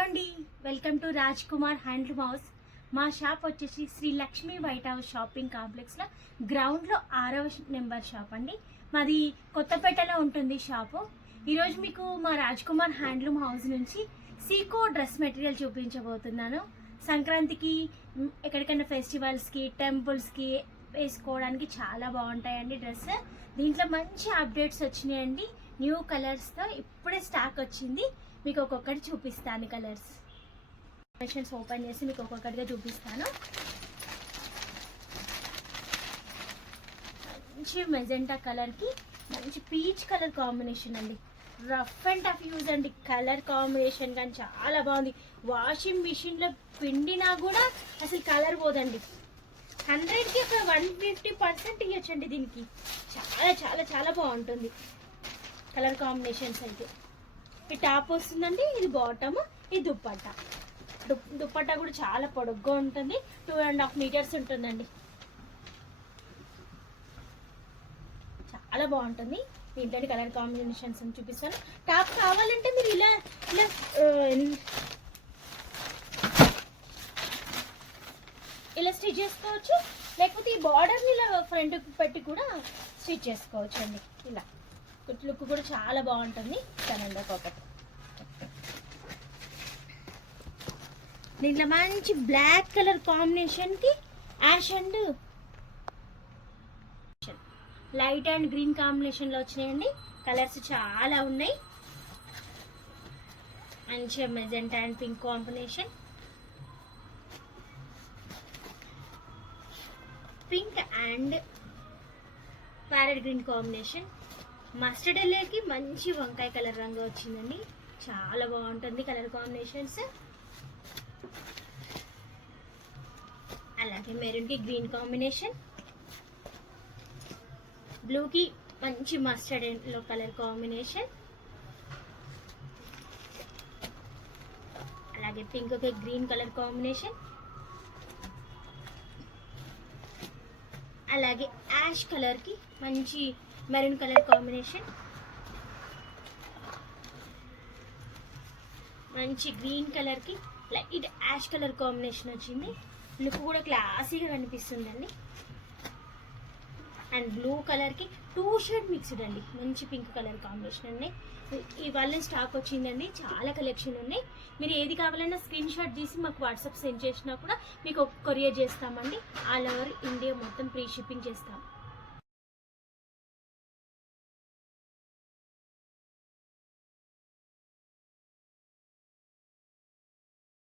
Hello అండి, welcome to Raj Kumar handloom house. మా shop వచ్చేసి Shri Lakshmi white house shopping కాంప్లెక్స్లో గ్రౌండ్లో 6వ నెంబర్ షాప్ అండి. మాది కొత్తపేటలో ఉంటుంది షాపు. ఈరోజు మీకు మా రాజ్ కుమార్ హ్యాండ్లూమ్ హౌస్ నుంచి సీకో డ్రెస్ మెటీరియల్ చూపించబోతున్నాను. సంక్రాంతికి, ఎక్కడికైనా ఫెస్టివల్స్కి, టెంపుల్స్కి వేసుకోవడానికి చాలా బాగుంటాయండి డ్రెస్. దీంట్లో మంచి అప్డేట్స్ వచ్చినాయండి. న్యూ కలర్స్తో ఇప్పుడే స్టాక్ వచ్చింది. మీకు ఒక్కొక్కటి చూపిస్తాను. కలర్స్ కలెక్షన్స్ ఓపెన్ చేసి మీకు ఒక్కొక్కటిగా చూపిస్తాను. మంచి మెజెంటా కలర్కి మంచి పీచ్ కలర్ కాంబినేషన్ అండి. రఫ్ అండ్ టఫ్ యూజ్ అండి. కలర్ కాంబినేషన్ కానీ చాలా బాగుంది. వాషింగ్ మిషన్లో పిండినా కూడా అసలు కలర్ పోదండి. 100కి ఒక 150% ఇవ్వచ్చండి. దీనికి చాలా చాలా చాలా బాగుంటుంది కలర్ కాంబినేషన్స్ అయితే. ఈ టాప్ వస్తుందండి, ఇది బాటమ్, ఇది దుప్పట్టా. దుప్పట్టా కూడా చాలా పొడుగ్గా ఉంటుంది. 2.5 మీటర్స్ ఉంటుందండి. చాలా బాగుంటుంది. దీంట్లో కలర్ కాంబినేషన్స్ చూపిస్తాను. టాప్ కావాలంటే మీరు ఇలా ఇలా ఇలా స్టిచ్ చేసుకోవచ్చు, లేకపోతే ఈ బార్డర్ని ఇలా ఫ్రంట్ పెట్టి కూడా స్టిచ్ చేసుకోవచ్చు అండి. ఇలా లుక్ కూడా చాలా బాగుంటుంది. తనండి ఒకటి దీంట్లో మంచి బ్లాక్ కలర్ కాంబినేషన్కి ash and light and green కాంబినేషన్లో వచ్చినాయండి. కలర్స్ చాలా ఉన్నాయి. మంచిగా magenta and pink combination, pink and parrot green combination, mustard ఎల్లోకి మంచి వంకాయ కలర్ రంగు వచ్చిందండి. చాలా బాగుంటుంది కలర్ కాంబినేషన్స్. అలాగే మెరూన్కి గ్రీన్ కాంబినేషన్, బ్లూకి మంచి మస్టర్డ్ ఎల్లో కలర్ కాంబినేషన్, అలాగే పింక్కి గ్రీన్ కలర్ కాంబినేషన్, అలాగే యాష్ కలర్కి మంచి మెరూన్ కలర్ కాంబినేషన్, మంచి గ్రీన్ కలర్కి లైట్ యాష్ కలర్ కాంబినేషన్ వచ్చింది. లుక్ కూడా క్లాసీగా కనిపిస్తుందండి. అండ్ బ్లూ కలర్కి 2 షేడ్ మిక్స్డ్ అండి. మంచి పింక్ కలర్ కాంబినేషన్ అండి. ఇవాళ స్టాక్ వచ్చిందండి. చాలా కలెక్షన్ ఉన్నాయి. మీరు ఏది కావాలన్నా స్క్రీన్ షాట్ తీసి మాకు వాట్సాప్ సెండ్ చేసినా కూడా మీకు కొరియర్ చేస్తామండి. ఆల్ ఓవర్ ఇండియా మొత్తం ఫ్రీ షిప్పింగ్ చేస్తాం.